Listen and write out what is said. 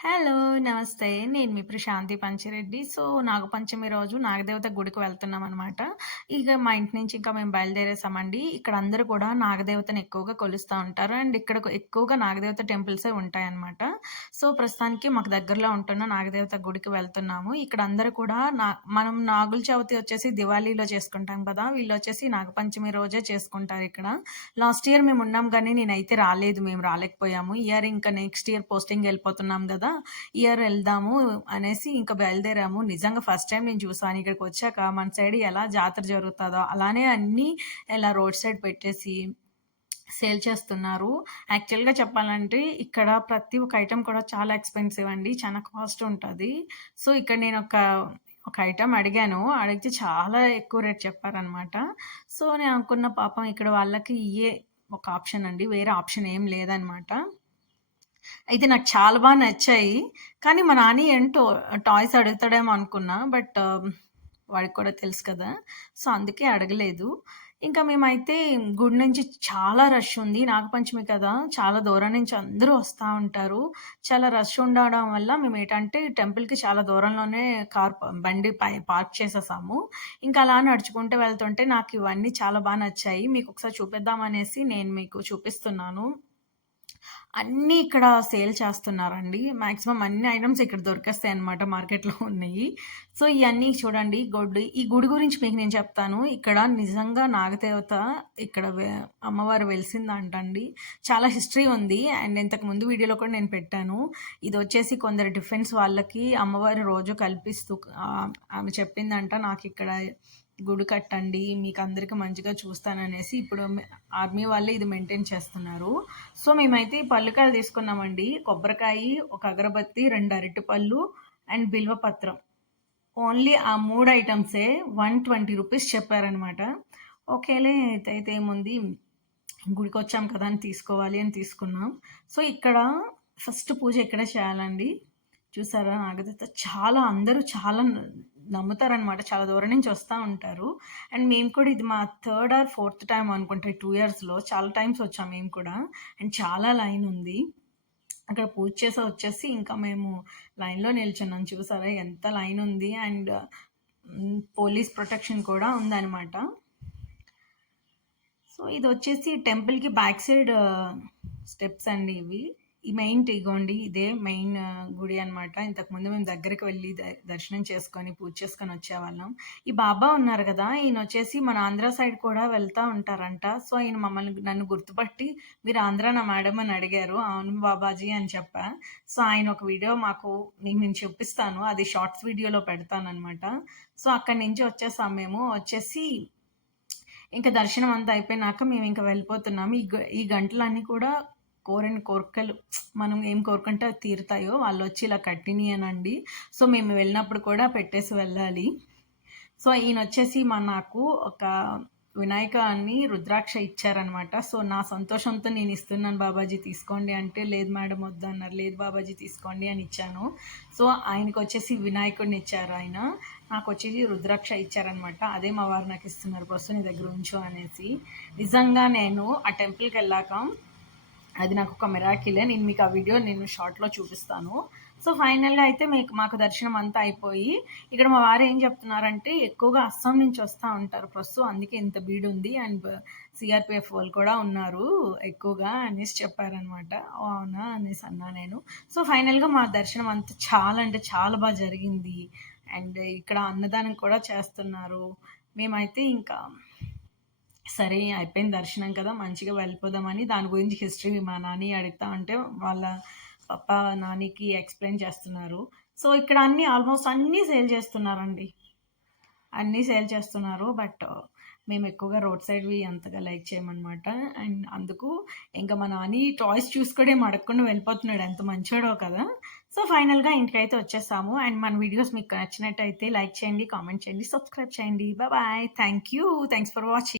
Hello! నమస్తే. నేను మీ ప్రశాంతి పంచిరెడ్డి. సో, నాగపంచమి రోజు నాగదేవత గుడికి వెళ్తున్నాం అనమాట ఇక మా ఇంటి నుంచి ఇంకా మేము బయలుదేరేసామండి. ఇక్కడ అందరూ కూడా నాగదేవతను ఎక్కువగా కొలుస్తూ ఉంటారు. అండ్ ఇక్కడ ఎక్కువగా నాగదేవత టెంపుల్సే ఉంటాయన్నమాట. సో, ప్రస్తుతానికి మాకు దగ్గరలో ఉంటున్న నాగదేవత గుడికి వెళ్తున్నాము. ఇక్కడ అందరూ కూడా నా మనం నాగుల చవితి వచ్చేసి దివాళీలో చేసుకుంటాం కదా! వీళ్ళు వచ్చేసి నాగపంచమి రోజే చేసుకుంటారు ఇక్కడ. లాస్ట్ ఇయర్ మేము ఉన్నాం కానీ నేనైతే రాలేదు. మేము రాలేకపోయాము. ఇయర్ ఇంకా నెక్స్ట్ ఇయర్ పోస్టింగ్ వెళ్ళిపోతున్నాం కదా ఇయర్ వెళ్దాము అనేసి ఇంకా బయలుదేరాము. నిజంగా ఫస్ట్ టైం నేను చూసాను. ఇక్కడికి వచ్చాక మన సైడ్ ఎలా జాతర జరుగుతుందో అలానే అన్నీ ఇలా రోడ్ సైడ్ పెట్టేసి సేల్ చేస్తున్నారు. యాక్చువల్‌గా చెప్పాలంటే ఇక్కడ ప్రతి ఒక్క ఐటెం కూడా చాలా ఎక్స్‌పెన్సివ్ అండి. చాలా కాస్ట్ ఉంటుంది సో, ఇక్కడ నేను ఒక ఒక ఐటెమ్ అడిగాను. అడిగితే చాలా ఎక్కువ రేట్ చెప్పారనమాట. సో, నేను అనుకున్న పాపం ఇక్కడ వాళ్ళకి ఇయే ఒక ఆప్షన్ అండి. వేరే ఆప్షన్ ఏం లేదనమాట. అయితే నాకు చాలా బాగా నచ్చాయి. కానీ మా నాని ఏంటో టాయ్స్ అడుగుతాడేమో అనుకున్నా. బట్ వాడికి కూడా తెలుసు కదా! సో, అందుకే అడగలేదు. ఇంకా మేమైతే గుడి నుంచి చాలా రష్ ఉంది. నాగపంచమి కదా! చాలా దూరం నుంచి అందరూ వస్తూ ఉంటారు. చాలా రష్ ఉండడం వల్ల మేము ఏంటంటే టెంపుల్‌కి చాలా దూరంలోనే కార్ బండి పై పార్క్ చేసేసాము. ఇంకా అలా నడుచుకుంటూ వెళ్తుంటే నాకు ఇవన్నీ చాలా బాగా నచ్చాయి. మీకు ఒకసారి చూపిద్దామనేసి నేను మీకు చూపిస్తున్నాను. అన్నీ ఇక్కడ సేల్ చేస్తున్నారండి. మ్యాక్సిమం అన్ని ఐటమ్స్ ఇక్కడ దొరికేస్తాయన్నమాట మార్కెట్‌లో ఉన్నాయి సో, ఇవన్నీ చూడండి గుడి ఈ గుడి గురించి మీకు నేను చెప్తాను. ఇక్కడ నిజంగా నాగదేవత ఇక్కడ వె అమ్మవారు వెలిసిందంటండి. చాలా హిస్టరీ ఉంది. అండ్ ఇంతకు ముందు వీడియోలో కూడా నేను పెట్టాను. ఇది వచ్చేసి కొందరు డిఫెన్స్ వాళ్ళకి అమ్మవారి రోజు కల్పిస్తూ ఆమె చెప్పిందంట నాకు ఇక్కడ గుడి కట్టండి. మీకు అందరికీ మంచిగా చూస్తాననేసి ఇప్పుడు ఆర్మీ వాళ్ళే ఇది మెయింటైన్ చేస్తున్నారు. సో, మేమైతే పళ్ళుకాయలు తీసుకున్నామండి. కొబ్బరికాయ ఒక అగరబత్తి, రెండు అరటిపళ్ళు అండ్ బిల్వపత్రం. ఓన్లీ ఆ మూడు ఐటమ్సే వన్ ట్వంటీ రూపీస్ చెప్పారనమాట. ఓకేలే అయితే ఏముంది గుడికొచ్చాం కదా! అని తీసుకోవాలి అని తీసుకున్నాం. సో, ఇక్కడ ఫస్ట్ పూజ ఇక్కడ చేయాలండి. చూసారా నాగదత్త చాలా అందరూ చాలా నమ్ముతారనమాట. చాలా దూరం నుంచి వస్తూ ఉంటారు. అండ్ మేము కూడా ఇది మా థర్డ్ ఆర్ ఫోర్త్ టైం అనుకుంటా టూ ఇయర్స్‌లో. చాలా టైమ్స్ వచ్చాం మేము కూడా. అండ్ చాలా లైన్ ఉంది. అక్కడ పూజ చేసి వచ్చేసి ఇంకా మేము లైన్‌లో నిల్చున్నాం. చూసారా ఎంత లైన్ ఉంది. అండ్ పోలీస్ ప్రొటెక్షన్ కూడా ఉందన్నమాట సో, ఇది వచ్చేసి టెంపుల్‌కి బ్యాక్ సైడ్ స్టెప్స్ అండి ఇవి. ఈ మెయిన్ ఇగోండి ఇదే మెయిన్ గుడి అనమాట. ఇంతకుముందు మేము దగ్గరికి వెళ్ళి ద దర్శనం చేసుకొని, పూజ చేసుకొని వచ్చేవాళ్ళం. ఈ బాబా ఉన్నారు కదా! ఈయన వచ్చేసి మన ఆంధ్ర సైడ్ కూడా వెళ్తూ ఉంటారంట. సో, ఈయన మమ్మల్ని నన్ను గుర్తుపట్టి మీరు ఆంధ్రానా మేడం అని అడిగారు. అవును బాబాజీ అని చెప్పా. సో, ఆయన ఒక వీడియో మాకు నేను చూపిస్తాను. అది షార్ట్స్ వీడియోలో పెడతానమాట సో, అక్కడి నుంచి వచ్చేసాం మేము. వచ్చేసి ఇంకా దర్శనం అంతా అయిపోయినాక మేము ఇంక వెళ్ళిపోతున్నాము. ఈ గ ఈ గంటలన్నీ కూడా కోరని కోరికలు మనం ఏం కోరుకుంటే అది తీరుతాయో వాళ్ళొచ్చి ఇలా కట్టినయనండి సో, మేము వెళ్ళినప్పుడు కూడా పెట్టేసి వెళ్ళాలి. సో, ఈయన వచ్చేసి మా నాకు ఒక వినాయక అని రుద్రాక్ష ఇచ్చారనమాట. సో, నా సంతోషంతో నేను ఇస్తున్నాను బాబాజీ తీసుకోండి అంటే, లేదు మేడం వద్దన్నారు. లేదు బాబాజీ తీసుకోండి అని ఇచ్చాను. సో, ఆయనకొచ్చేసి వినాయకుడిని ఇచ్చారు ఆయన. నాకు వచ్చేసి రుద్రాక్ష ఇచ్చారనమాట. అదే మా వారు నాకు ఇస్తున్నారు. ప్రస్తుతం నీ దగ్గర ఉంచు అనేసి. నిజంగా నేను ఆ టెంపుల్కి వెళ్ళాక అది నాకు ఒక మిరాకిలే. నేను మీకు ఆ వీడియో నేను షార్ట్‌లో చూపిస్తాను. సో, ఫైనల్‌గా అయితే మీకు మాకు దర్శనం అంతా అయిపోయి ఇక్కడ మా వారు ఏం చెప్తున్నారంటే ఎక్కువగా అస్సాం నుంచి వస్తూ ఉంటారు ప్రస్తుతం అందుకే ఇంత బీడుంది. అండ్ సిఆర్పిఎఫ్ వాళ్ళు కూడా ఉన్నారు ఎక్కువగా అనేసి చెప్పారనమాట. అవునా అనేసి అన్నా నేను. సో, ఫైనల్‌గా మా దర్శనం అంతా చాలా అంటే చాలా బాగా జరిగింది. అండ్ ఇక్కడ అన్నదానం కూడా చేస్తున్నారు. మేమైతే ఇంకా సరే అయిపోయింది దర్శనం కదా! మంచిగా వెళ్ళిపోదామని దాని గురించి హిస్టరీ మా నాని అడుగుతా ఉంటే వాళ్ళ పప్ప నానికి ఎక్స్‌ప్లెయిన్ చేస్తున్నారు. సో, ఇక్కడ అన్నీ ఆల్మోస్ట్ అన్నీ సేల్ చేస్తున్నారండి. అన్నీ సేల్ చేస్తున్నారు. బట్ మేము ఎక్కువగా రోడ్ సైడ్‌వి అంతగా లైక్ చేయమనమాట. అండ్ అందుకు ఇంకా మా నాని టాయ్స్ చూసుకునే కూడా అడగకుండా వెళ్ళిపోతున్నాడు. ఎంత మంచోడో కదా! సో, ఫైనల్‌గా ఇంటికైతే వచ్చేసాము. అండ్ మన వీడియోస్ మీకు నచ్చినట్టయితే లైక్ చేయండి, కామెంట్ చేయండి, సబ్స్క్రైబ్ చేయండి. Bye thank you. Thanks for watching.